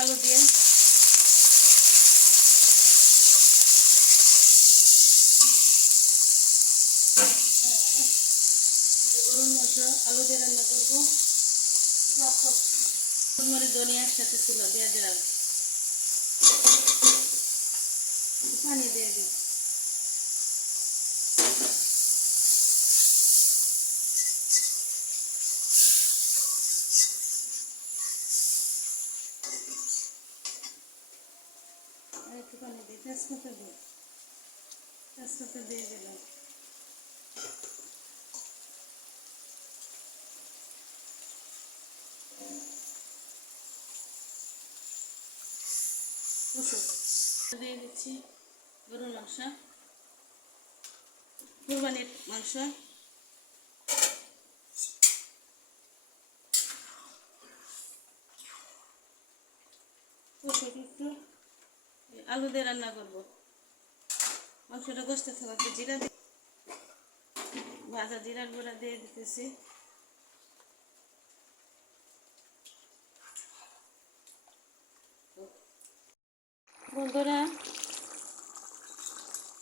আলু দিয়ে। গরুর মাংস আলু দিয়ে রান্না করবো। মরিচ ধনিয়া একসাথে ছিল, দিয়ে দিলাম। পানি দিয়ে দিই। একটু পানি দিই, তেজপাতা দিই, তেজপাতা দিয়ে দিলাম। দিয়ে দিচ্ছি গরুর মাংস, কুরবানির মাংস। একটু আলু দিয়ে রান্না করবো। মাংসটা কষতে থাকবে। জিরা দিয়ে ভাজা জিরার গুঁড়া দিয়ে দিতেছি। বন্ধুরা,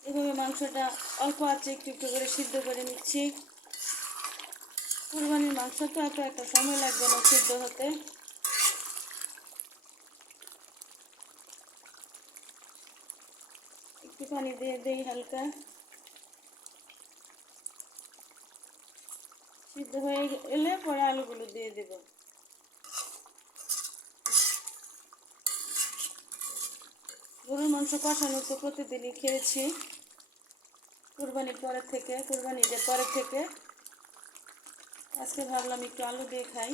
এভাবে মাংসটা অল্প আছে একটু একটু করে সিদ্ধ করে নিচ্ছি। কুরবানির মাংস তো এত একটা সময় লাগবে না সিদ্ধ হতে। একটু পানি দিয়ে দিই হালকা। সিদ্ধ হয়ে এলে পরে আলুগুলো দিয়ে দেব। গরুর মাংস কষানো তো প্রতিদিনই খেয়েছি, কুরবানির পরের থেকে, কুরবানি ঈদের পরের থেকে। আজকে ভাবলাম একটু আলু দিয়ে খাই।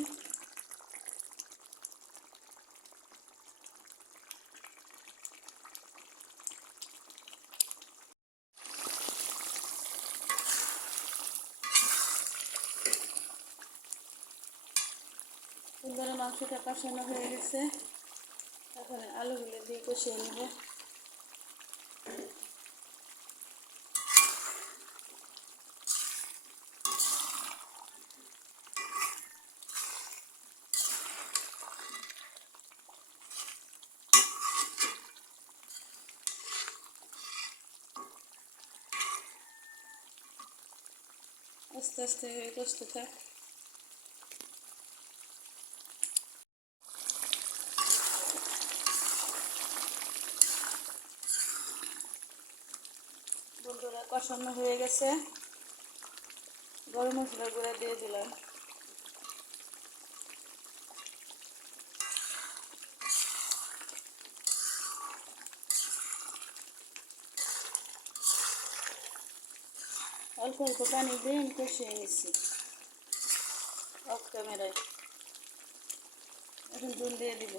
সুন্দর মাংসটা কষানো হয়ে গেছে, এখন আলুগুলো দিয়ে কষিয়ে নেব। আস্তে আস্তে কষতে থাক। বন্ধুরা, কষানো হয়ে গেছে, গরম মশলার গুঁড়া দিয়ে দিলাম। অল্প অল্প পানি দিয়ে আমি কষিয়ে নিচ্ছি অফ ক্যামেরায়। এখন ঝোল দিয়ে দিব।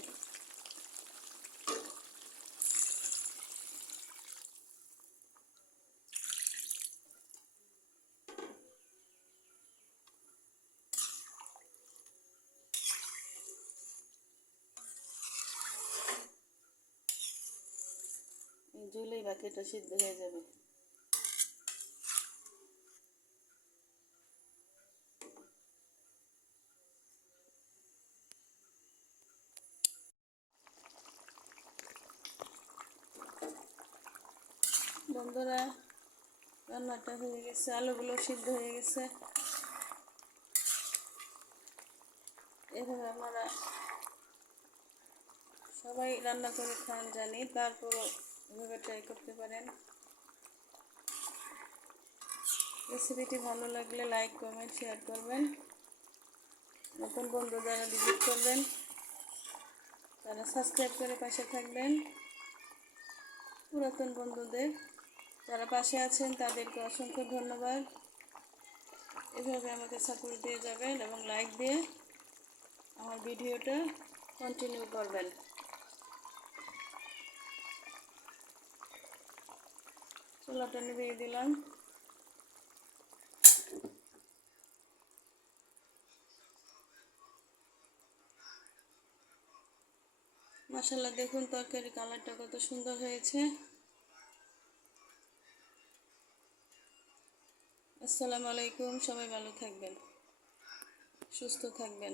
ঝোলেই বাকিটা সিদ্ধ হয়ে যাবে। বন্ধুরা, রান্নাটা হয়ে গেছে, আলুগুলো সিদ্ধ হয়ে গেছে। এভাবে আমরা সবাই রান্না করে খান জানি, তারপরও এভাবে ট্রাই করতে পারেন। রেসিপিটি ভালো লাগলে লাইক কমেন্ট শেয়ার করবেন। নতুন বন্ধু যারা ভিজিট করবেন তারা সাবস্ক্রাইব করে পাশে থাকবেন। পুরাতন বন্ধুদের যারা পাশে আছেন তাদেরকে অসংখ্য ধন্যবাদ। এভাবে আমাকে সাপোর্ট দিয়ে যাবেন এবং লাইক দিয়ে আমার ভিডিওটা কন্টিনিউ করবেন। চুলাটা নিভিয়ে দিলাম। মাশাআল্লাহ, দেখুন তরকারি কালারটা কত সুন্দর হয়েছে। আসসালামু আলাইকুম। সবাই ভালো থাকবেন, সুস্থ থাকবেন।